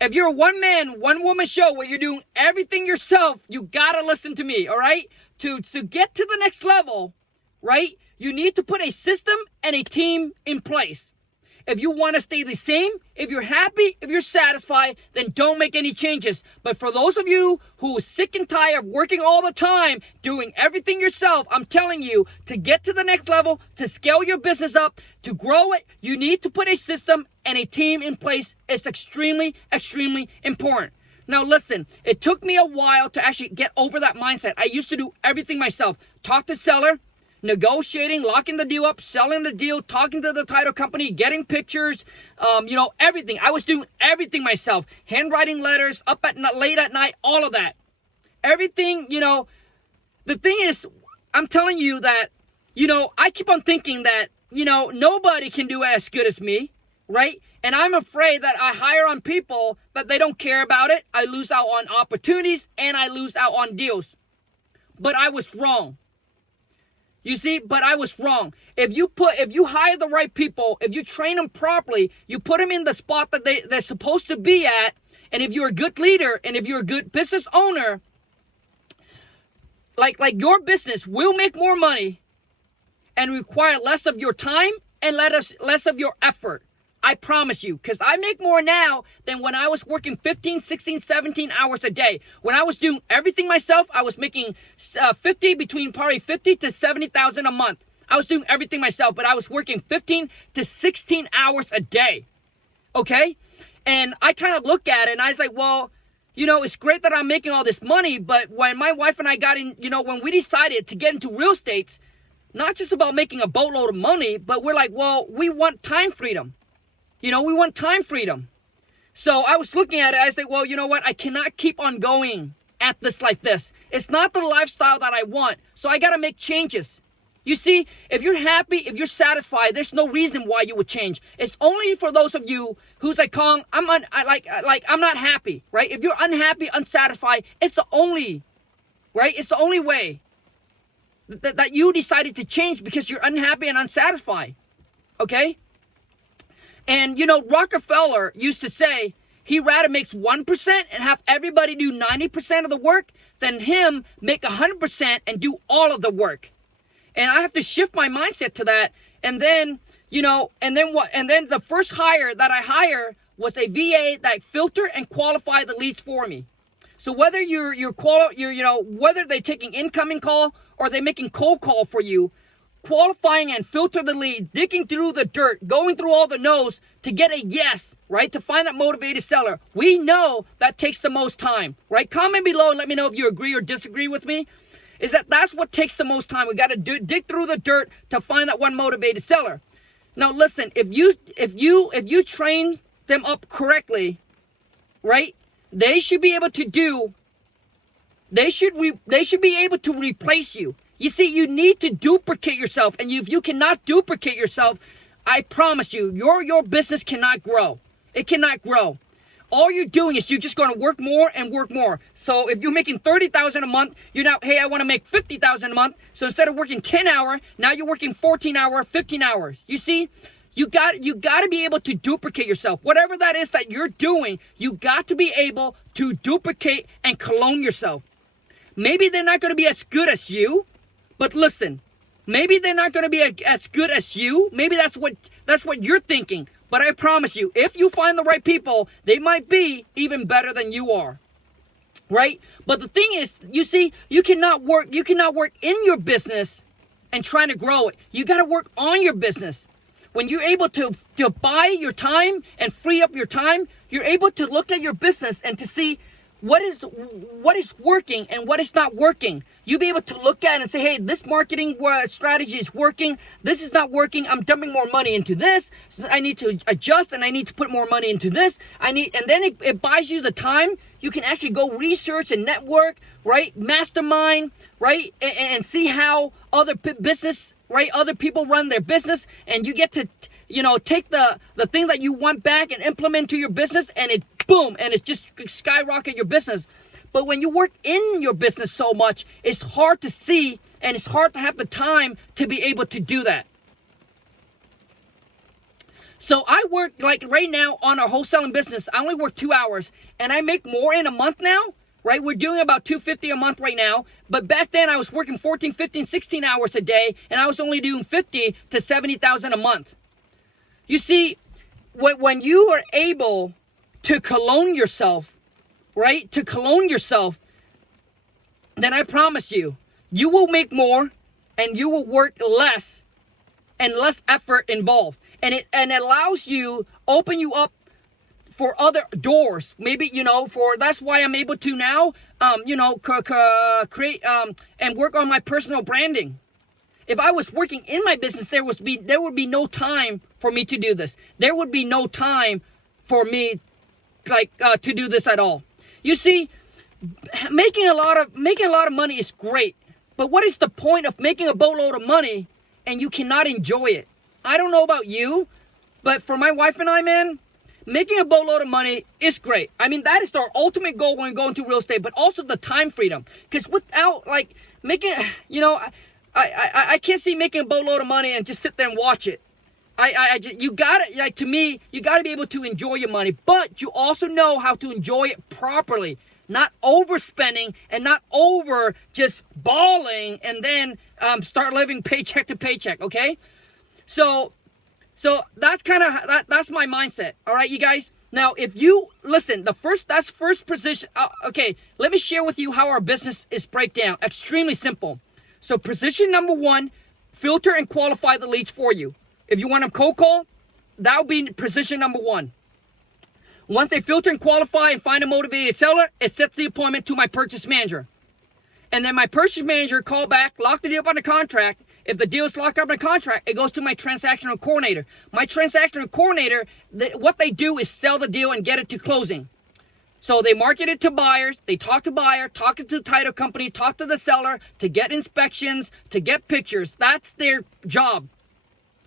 If you're a one-man, one-woman show where you're doing everything yourself, you gotta listen to me, all right? To get to the next level, right, you need to put a system and a team in place. If you want to stay the same, if you're happy, if you're satisfied, then don't make any changes. But for those of you who are sick and tired of working all the time, doing everything yourself, I'm telling you, to get to the next level, to scale your business up, to grow it, you need to put a system and a team in place. It's extremely, extremely important. Now listen, it took me a while to actually get over that mindset. I used to do everything myself. Talk to seller, negotiating, locking the deal up, selling the deal, talking to the title company, getting pictures, everything. I was doing everything myself. Handwriting letters, up at late at night, all of that. Everything, the thing is, I'm telling you that, I keep on thinking that, nobody can do it as good as me, right? And I'm afraid that I hire on people that they don't care about it. I lose out on opportunities and I lose out on deals. But I was wrong. You see, but I was wrong. If you hire the right people, if you train them properly, you put them in the spot that they're supposed to be at, and if you're a good leader, and if you're a good business owner, like your business will make more money and require less of your time and less of your effort. I promise you, because I make more now than when I was working 15, 16, 17 hours a day. When I was doing everything myself, I was making between probably 50 to 70,000 a month. I was doing everything myself, but I was working 15 to 16 hours a day. Okay? And I kind of look at it and I was like, well, it's great that I'm making all this money, but when my wife and I got in, when we decided to get into real estate, not just about making a boatload of money, but we're like, well, we want time freedom. We want time freedom. So I was looking at it. I said, well, you know what? I cannot keep on going at this like this. It's not the lifestyle that I want. So I got to make changes. You see, if you're happy, if you're satisfied, there's no reason why you would change. It's only for those of you who's like, Khang, I'm not happy, right? If you're unhappy, unsatisfied, it's the only way that you decided to change because you're unhappy and unsatisfied. Okay? And, Rockefeller used to say he rather makes 1% and have everybody do 90% of the work than him make 100% and do all of the work. And I have to shift my mindset to that. And then, and then the first hire that I hire was a VA that filter and qualify the leads for me. So whether whether they're taking incoming call or they're making cold call for you, qualifying and filter the lead, digging through the dirt, going through all the no's to get a yes, right? To find that motivated seller. We know that takes the most time, right? Comment below and let me know if you agree or disagree with me. That's what takes the most time. We got to dig through the dirt to find that one motivated seller. Now listen, if you train them up correctly, right? They should be able to be able to replace you. You see, you need to duplicate yourself. And if you cannot duplicate yourself, I promise you, your business cannot grow. It cannot grow. All you're doing is you're just going to work more and work more. So if you're making $30,000 a month, you're now, hey, I want to make $50,000 a month. So instead of working 10 hours, now you're working 14 hours, 15 hours. You see, you got to be able to duplicate yourself. Whatever that is that you're doing, you got to be able to duplicate and clone yourself. Maybe they're not going to be as good as you. But listen, maybe they're not going to be as good as you. Maybe that's what you're thinking. But I promise you, if you find the right people, they might be even better than you are. Right? But the thing is, you see, you cannot work in your business and trying to grow it. You got to work on your business. When you're able to buy your time and free up your time, you're able to look at your business and to see what is working and what is not working. You'll be able to look at it and say, hey, this marketing strategy is working. This is not working. I'm dumping more money into this. So I need to adjust and I need to put more money into this. And then it buys you the time. You can actually go research and network, right? Mastermind, right? And see how other business, right? Other people run their business, and you get to, take the thing that you want back and implement to your business, and it boom, and it's just skyrocket your business. But when you work in your business so much, it's hard to see and it's hard to have the time to be able to do that. So I work, like right now on our wholesaling business, I only work 2 hours and I make more in a month now, right? We're doing about $250 a month right now. But back then I was working 14, 15, 16 hours a day and I was only doing 50 to 70,000 a month. You see, when you are able to cologne yourself, right? To cologne yourself, then I promise you, you will make more and you will work less and less effort involved. And it allows you, open you up for other doors. Maybe, that's why I'm able to now, create and work on my personal branding. If I was working in my business, there would be no time for me to do this. There would be no time for me, to do this at all. You see, making a lot of money is great, but what is the point of making a boatload of money and you cannot enjoy it? I don't know about you, but for my wife and I, man, making a boatload of money is great. I mean, that is our ultimate goal when we go into real estate, but also the time freedom. Because without making, I can't see making a boatload of money and just sit there and watch it. You gotta, to me, you gotta be able to enjoy your money, but you also know how to enjoy it properly. Not overspending and not over just balling and then start living paycheck to paycheck, okay? So that's that's my mindset, all right, you guys? Now, if you, listen, that's first position. Okay, let me share with you how our business is breakdown. Extremely simple. So position number 1, filter and qualify the leads for you. If you want them cold call, that'll be position number 1. Once they filter and qualify and find a motivated seller, it sets the appointment to my purchase manager. And then my purchase manager call back, lock the deal up on the contract. If the deal is locked up in a contract, it goes to my transactional coordinator. My transactional coordinator, what they do is sell the deal and get it to closing. So they market it to buyers, they talk to buyer, talk to the title company, talk to the seller, to get inspections, to get pictures. That's their job,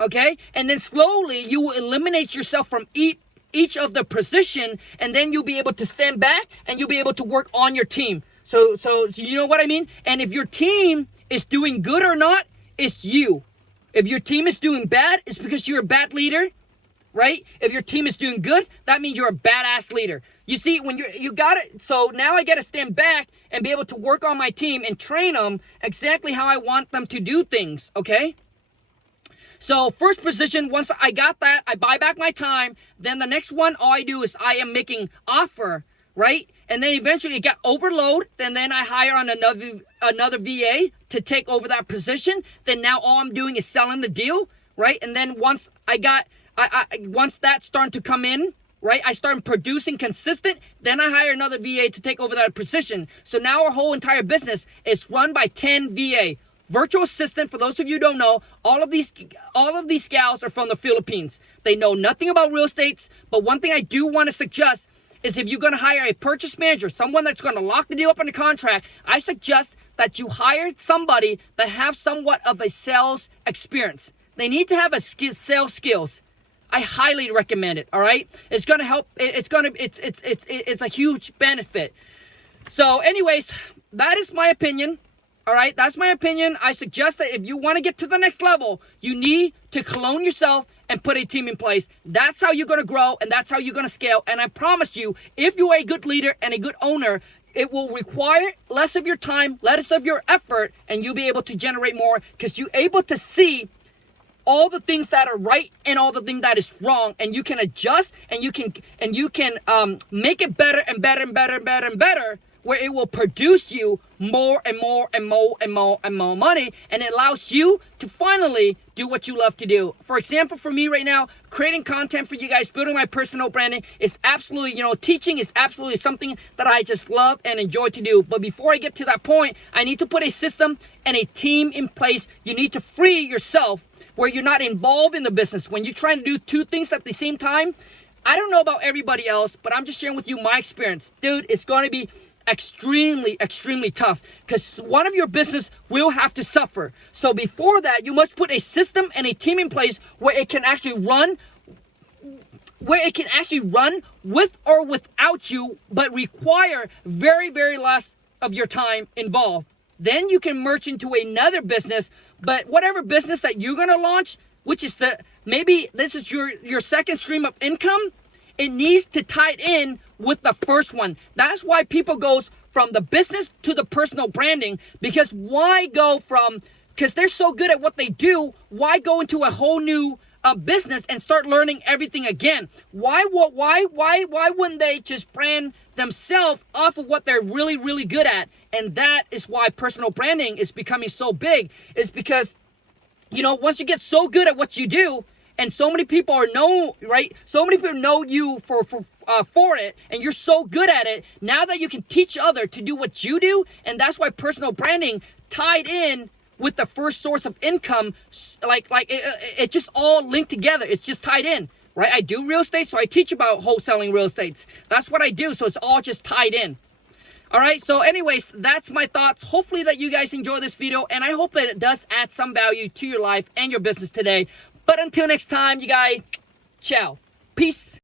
okay? And then slowly you will eliminate yourself from each of the position, and then you'll be able to stand back and you'll be able to work on your team. So you know what I mean? And if your team is doing good or not, it's you. If your team is doing bad, it's because you're a bad leader, right? If your team is doing good, that means you're a badass leader. You see, when you got it, so now I got to stand back and be able to work on my team and train them exactly how I want them to do things, okay? So first position, once I got that, I buy back my time. Then the next one, all I do is I am making offer, right? And then eventually it got overload. Then I hire on another VA to take over that position. Then now all I'm doing is selling the deal, right? And then once once that's starting to come in, right, I start producing consistent, then I hire another VA to take over that position. So now our whole entire business is run by 10 VA. Virtual assistant, for those of you who don't know, all of these gals are from the Philippines. They know nothing about real estate, but one thing I do want to suggest is if you're going to hire a purchase manager, someone that's going to lock the deal up on the contract, I suggest that you hire somebody that have somewhat of a sales experience. They need to have sales skills. I highly recommend it, all right? It's going to help. It's a huge benefit. So anyways, that is my opinion. All right, that's my opinion. I suggest that if you want to get to the next level, you need to clone yourself and put a team in place. That's how you're going to grow, and that's how you're going to scale. And I promise you, if you're a good leader and a good owner, it will require less of your time, less of your effort, and you'll be able to generate more because you're able to see all the things that are right and all the things that is wrong, and you can adjust and you can make it better and better and better and better and better, where it will produce you more and more and more and more and more money, and it allows you to finally do what you love to do. For example, for me right now, creating content for you guys, building my personal branding is absolutely, teaching is absolutely something that I just love and enjoy to do. But before I get to that point, I need to put a system and a team in place. You need to free yourself where you're not involved in the business. When you're trying to do two things at the same time, I don't know about everybody else, but I'm just sharing with you my experience. Dude, it's going to be extremely, extremely tough because one of your business will have to suffer. So before that, you must put a system and a team in place where it can actually run with or without you, but require very, very less of your time involved. Then you can merge into another business, but whatever business that you're going to launch, which is maybe this is your second stream of income. It needs to tie in with the first one. That's why people goes from the business to the personal branding, because because they're so good at what they do, why go into a whole new business and start learning everything again? Why wouldn't they just brand themselves off of what they're really, really good at? And that is why personal branding is becoming so big. Is because, once you get so good at what you do, and so many people are known, right? So many people know you for it, and you're so good at it. Now that you can teach others to do what you do, and that's why personal branding tied in with the first source of income, it's just all linked together. It's just tied in, right? I do real estate, so I teach about wholesaling real estate. That's what I do, so it's all just tied in. All right, so anyways, that's my thoughts. Hopefully that you guys enjoy this video, and I hope that it does add some value to your life and your business today. But until next time, you guys, ciao. Peace.